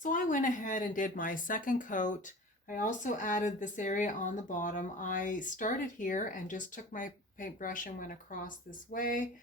So I went ahead and did my second coat. I also added this area on the bottom. I started here and just took my paintbrush and went across this way,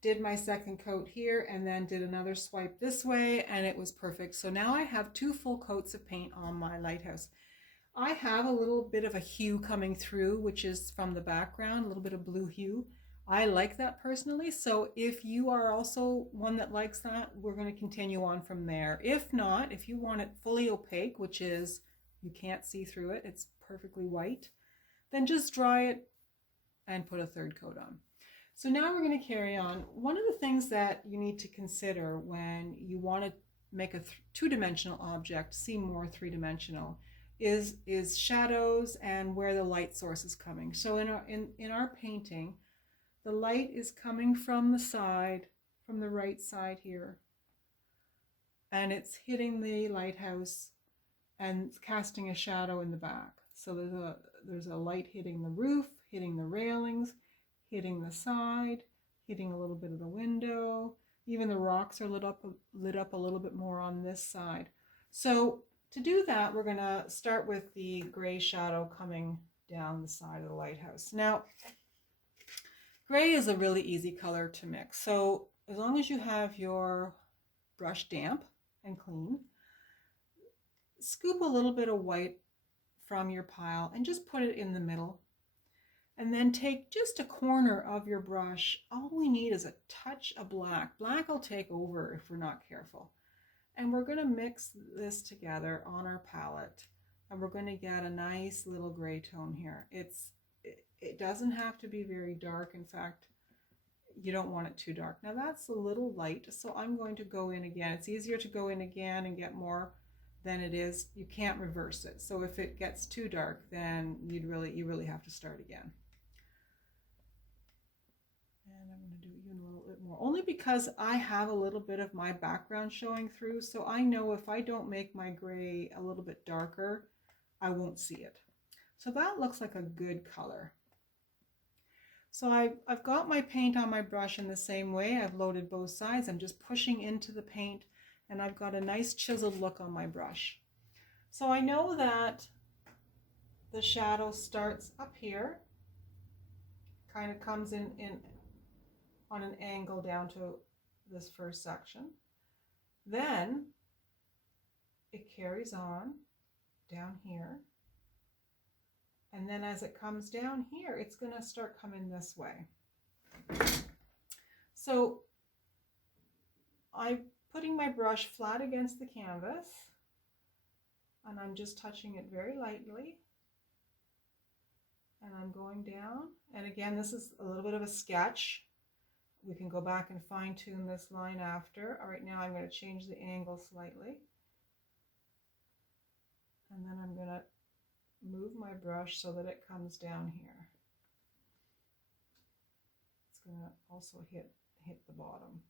did my second coat here, and then did another swipe this way, and it was perfect. So now I have 2 full coats of paint on my lighthouse. I have a little bit of a hue coming through, which is from the background, a little bit of blue hue. I like that personally, so if you are also one that likes that, we're going to continue on from there. If not, if you want it fully opaque, which is you can't see through it, it's perfectly white, then just dry it and put a third coat on. So now we're going to carry on. One of the things that you need to consider when you want to make a two-dimensional object seem more three-dimensional is shadows and where the light source is coming. So in our painting, the light is coming from the side, from the right side here, and it's hitting the lighthouse and casting a shadow in the back. So there's a light hitting the roof, hitting the railings, hitting the side, hitting a little bit of the window. Even the rocks are lit up a little bit more on this side. So to do that, we're going to start with the gray shadow coming down the side of the lighthouse. Now, gray is a really easy color to mix. So as long as you have your brush damp and clean, scoop a little bit of white from your pile and just put it in the middle. And then take just a corner of your brush. All we need is a touch of black. Black will take over if we're not careful. And we're going to mix this together on our palette. And we're going to get a nice little gray tone here. It doesn't have to be very dark. In fact, you don't want it too dark. Now that's a little light, so I'm going to go in again. It's easier to go in again and get more than it is. You can't reverse it. So if it gets too dark, then you really have to start again. And I'm going to do even a little bit more, only because I have a little bit of my background showing through, so I know if I don't make my gray a little bit darker, I won't see it. So that looks like a good color. So I've got my paint on my brush in the same way. I've loaded both sides. I'm just pushing into the paint, and I've got a nice chiseled look on my brush. So I know that the shadow starts up here, kind of comes in on an angle down to this first section. Then it carries on down here. And then as it comes down here, it's going to start coming this way. So I'm putting my brush flat against the canvas, and I'm just touching it very lightly. And I'm going down. And again, this is a little bit of a sketch. We can go back and fine tune this line after. All right, now I'm going to change the angle slightly. And then I'm going to move my brush so that it comes down here. It's going to also hit the bottom.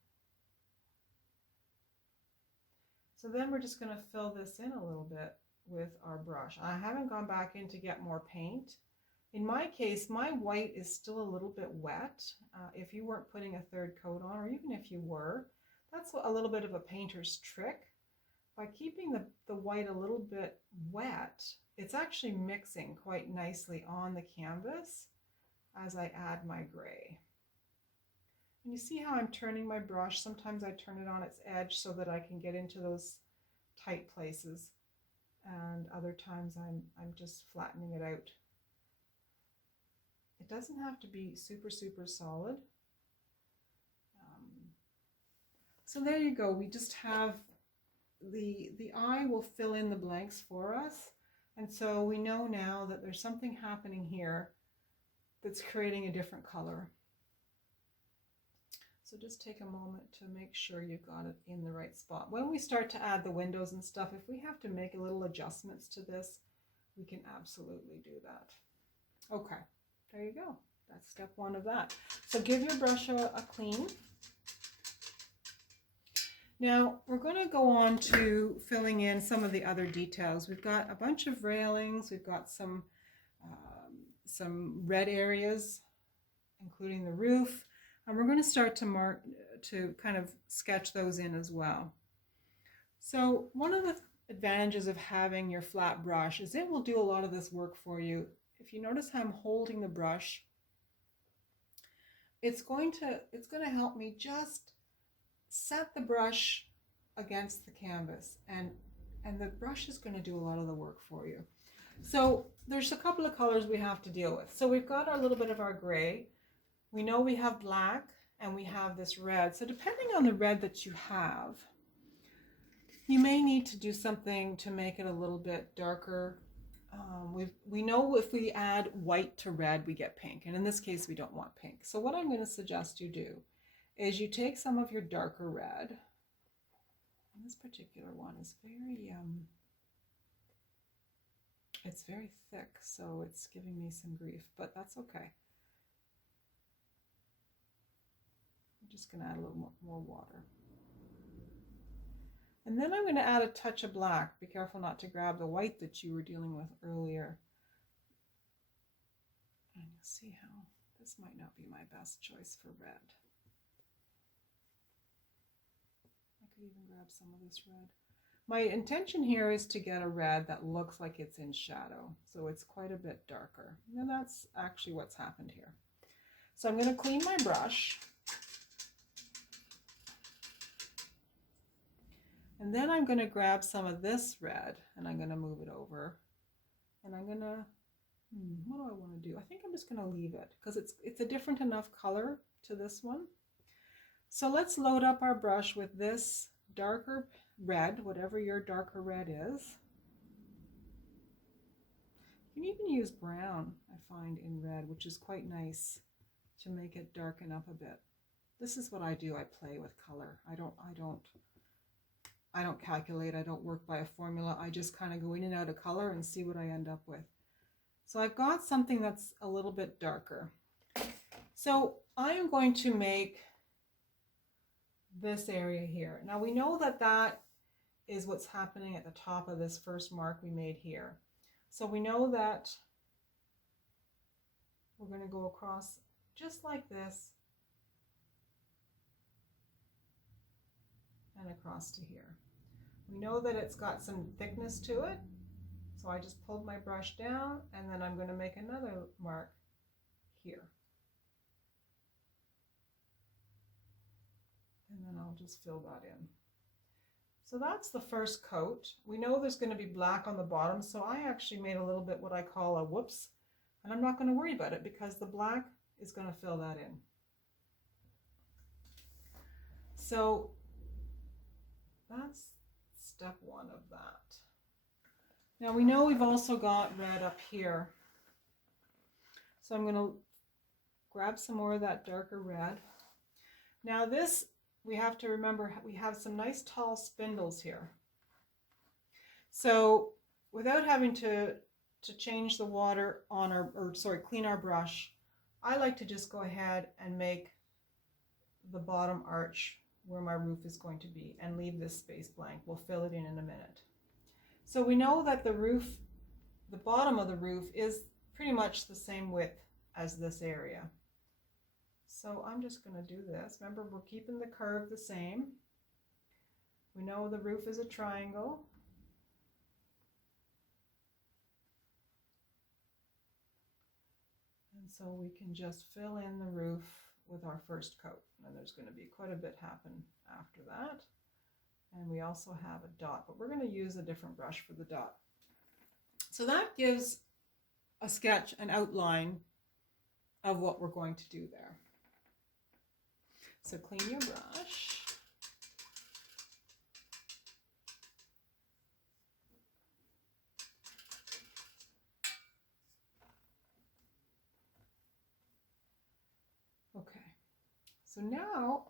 So then we're just going to fill this in a little bit with our brush. I haven't gone back in to get more paint. In my case, my white is still a little bit wet. If you weren't putting a third coat on, or even if you were, that's a little bit of a painter's trick. By keeping the white a little bit wet, it's actually mixing quite nicely on the canvas as I add my gray. And you see how I'm turning my brush? Sometimes I turn it on its edge so that I can get into those tight places, and other times I'm just flattening it out. It doesn't have to be super solid. So there you go. We just have the eye will fill in the blanks for us. And so we know now that there's something happening here that's creating a different color. So just take a moment to make sure you've got it in the right spot. When we start to add the windows and stuff, if we have to make a little adjustments to this, we can absolutely do that. Okay, there you go. That's step one of that. So give your brush a clean. Now we're going to go on to filling in some of the other details. We've got a bunch of railings. We've got some red areas, including the roof, and we're going to start to kind of sketch those in as well. So one of the advantages of having your flat brush is it will do a lot of this work for you. If you notice how I'm holding the brush, it's going to help me just set the brush against the canvas, and the brush is going to do a lot of the work for you. So there's a couple of colors we have to deal with. So we've got a little bit of our gray. We know we have black and we have this red. So depending on the red that you have, you may need to do something to make it a little bit darker. We know if we add white to red, we get pink. And in this case, we don't want pink. So what I'm going to suggest you do is you take some of your darker red. And this particular one is it's very thick, so it's giving me some grief, but that's okay. I'm just going to add a little more water. And then I'm going to add a touch of black. Be careful not to grab the white that you were dealing with earlier. And you'll see how this might not be my best choice for red. I could even grab some of this red. My intention here is to get a red that looks like it's in shadow, so it's quite a bit darker. And that's actually what's happened here. So I'm going to clean my brush. And then I'm going to grab some of this red and I'm going to move it over. And I'm going to, what do I want to do? I think I'm just going to leave it because it's a different enough color to this one. So let's load up our brush with this darker red, whatever your darker red is. You can even use brown, I find, in red, which is quite nice to make it darken up a bit. This is what I do. I play with color. I don't calculate. I don't work by a formula. I just kind of go in and out of color and see what I end up with. So I've got something that's a little bit darker. So I am going to make this area here. Now we know that that is what's happening at the top of this first mark we made here. So we know that we're going to go across just like this and across to here. We know that it's got some thickness to it, so I just pulled my brush down and then I'm going to make another mark here. And then I'll just fill that in. So that's the first coat. We know there's going to be black on the bottom, so I actually made a little bit what I call a whoops, and I'm not going to worry about it because the black is going to fill that in. So that's step one of that. Now we know we've also got red up here. So I'm going to grab some more of that darker red. Now this, we have to remember, we have some nice tall spindles here. So without having to change the water on our, clean our brush, I like to just go ahead and make the bottom arch where my roof is going to be and leave this space blank. We'll fill it in a minute. So we know that the roof, the bottom of the roof is pretty much the same width as this area. So I'm just going to do this. Remember, we're keeping the curve the same. We know the roof is a triangle. And so we can just fill in the roof with our first coat. And there's going to be quite a bit happen after that. And we also have a dot, but we're going to use a different brush for the dot. So that gives a sketch, an outline of what we're going to do there. So clean your brush. Okay, so now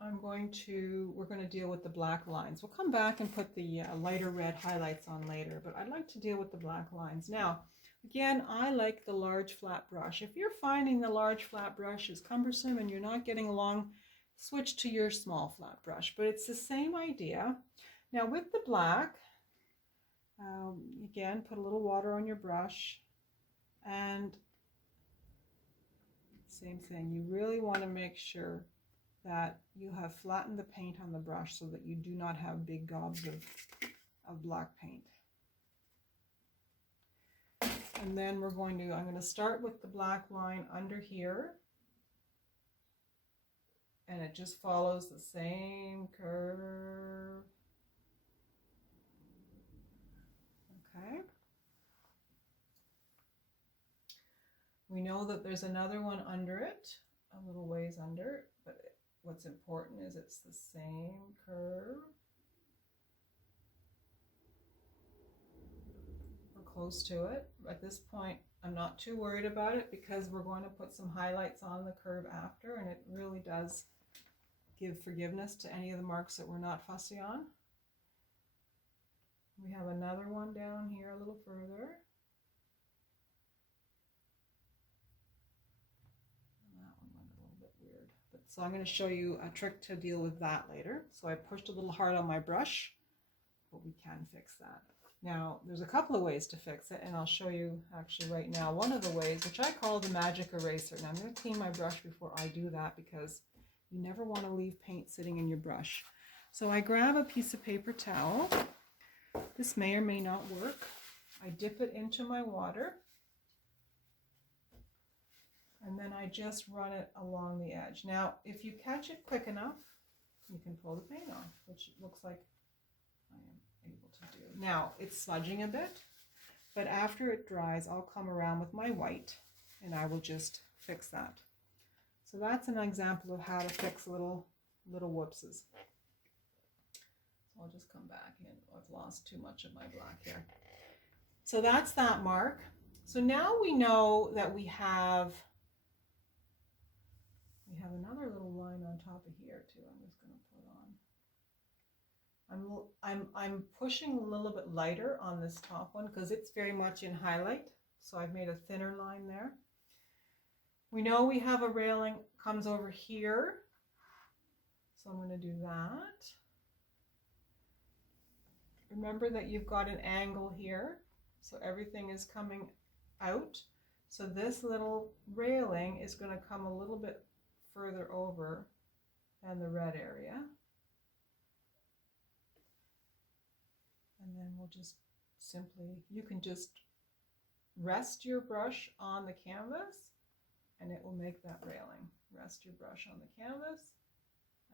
we're going to deal with the black lines. We'll come back and put the lighter red highlights on later, but I'd like to deal with the black lines. Now, again, I like the large flat brush. If you're finding the large flat brush is cumbersome and you're not getting along, switch to your small flat brush, but it's the same idea. Now with the black, again, put a little water on your brush, and same thing. You really want to make sure that you have flattened the paint on the brush so that you do not have big gobs of black paint. And then I'm going to start with the black line under here, and it just follows the same curve. Okay. We know that there's another one under it, a little ways under, but what's important is it's the same curve. We're close to it. At this point, I'm not too worried about it because we're going to put some highlights on the curve after, and it really does give forgiveness to any of the marks that we're not fussy on. We have another one down here a little further. So I'm going to show you a trick to deal with that later. So I pushed a little hard on my brush, but we can fix that. Now, there's a couple of ways to fix it, and I'll show you actually right now one of the ways, which I call the magic eraser. Now I'm going to clean my brush before I do that because you never want to leave paint sitting in your brush. So I grab a piece of paper towel. This may or may not work. I dip it into my water, and then I just run it along the edge. Now, if you catch it quick enough, you can pull the paint off, which it looks like I am able to do. Now, it's smudging a bit, but after it dries, I'll come around with my white and I will just fix that. So that's an example of how to fix little whoopses. So I'll just come back in. I've lost too much of my black here. So that's that mark. So now we know that we have another little line on top of here too. I'm just going to put on. I'm pushing a little bit lighter on this top one because it's very much in highlight. So I've made a thinner line there. We know we have a railing comes over here. So I'm going to do that. Remember that you've got an angle here. So everything is coming out. So this little railing is going to come a little bit further over than the red area. And then we'll just simply, you can just rest your brush on the canvas and it will make that railing. Rest your brush on the canvas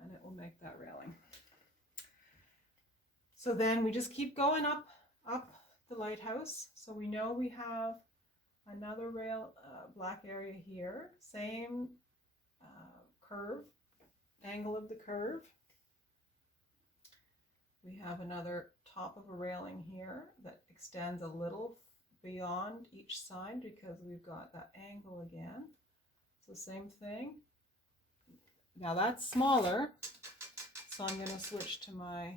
and it will make that railing. So then we just keep going up the lighthouse. So we know we have another black area here, same curve, angle of the curve. We have another top of a railing here that extends a little beyond each side because we've got that angle again. So same thing. Now that's smaller, so I'm going to switch to my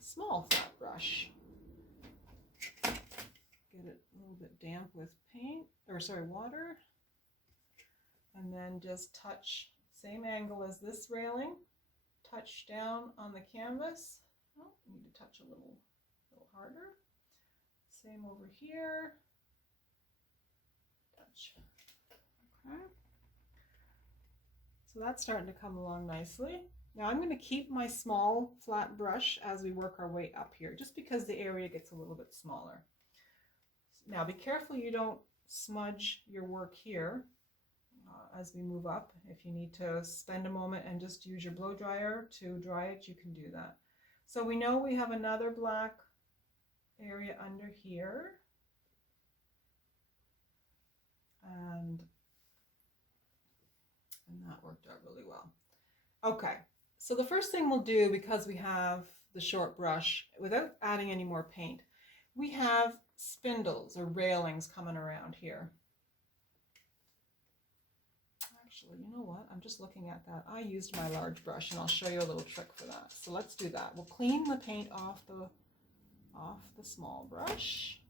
small flat brush. Get it a little bit damp with water, and then just touch, same angle as this railing, touch down on the canvas. Oh, need to touch a little harder. Same over here. Touch. Okay. So that's starting to come along nicely. Now I'm going to keep my small flat brush as we work our way up here, just because the area gets a little bit smaller. Now be careful you don't smudge your work here as we move up. If you need to spend a moment and just use your blow dryer to dry it, you can do that. So we know we have another black area under here. And that worked out really well. Okay, so the first thing we'll do, because we have the short brush, without adding any more paint, we have spindles or railings coming around here. Actually, you know what? I'm just looking at that. I used my large brush and I'll show you a little trick for that. So let's do that. We'll clean the paint off the small brush.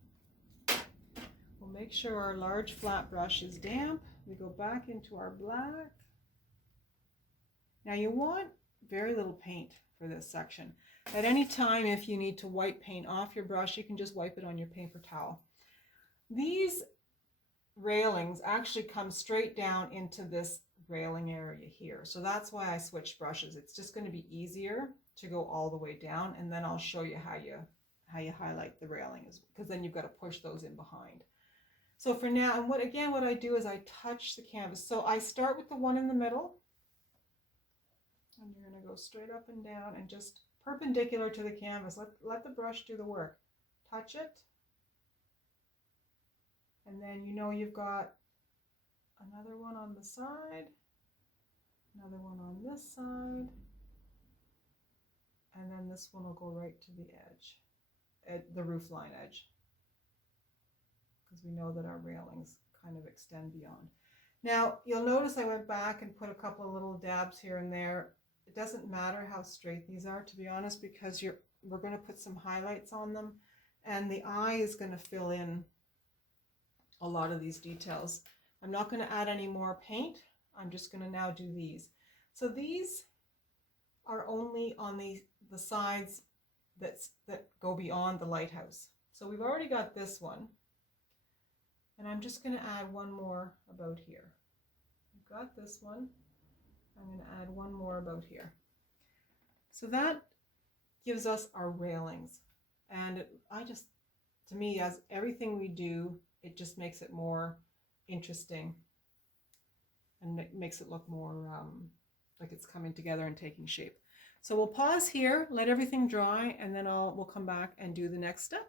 We'll make sure our large flat brush is damp. We go back into our black. Now you want very little paint for this section. At any time, if you need to wipe paint off your brush, you can just wipe it on your paper towel. These railings actually come straight down into this railing area here. So that's why I switched brushes. It's just going to be easier to go all the way down, and then I'll show you how you highlight the railings, because then you've got to push those in behind. So for now, and what I do is I touch the canvas. So I start with the one in the middle, and you're going to go straight up and down and just perpendicular to the canvas. Let the brush do the work. Touch it, and then you know you've got another one on the side, another one on this side, and then this one will go right to the edge, at the roof line edge, because we know that our railings kind of extend beyond. Now you'll notice I went back and put a couple of little dabs here and there. It doesn't matter how straight these are, to be honest, because we're going to put some highlights on them, and the eye is going to fill in a lot of these details. I'm not going to add any more paint. I'm just going to now do these. So these are only on the sides that go beyond the lighthouse. So we've already got this one, and I'm just going to add one more about here. I've got this one. I'm going to add one more about here. So that gives us our railings. And to me, as everything we do, it just makes it more interesting and makes it look more like it's coming together and taking shape. So we'll pause here, let everything dry, and then we'll come back and do the next step.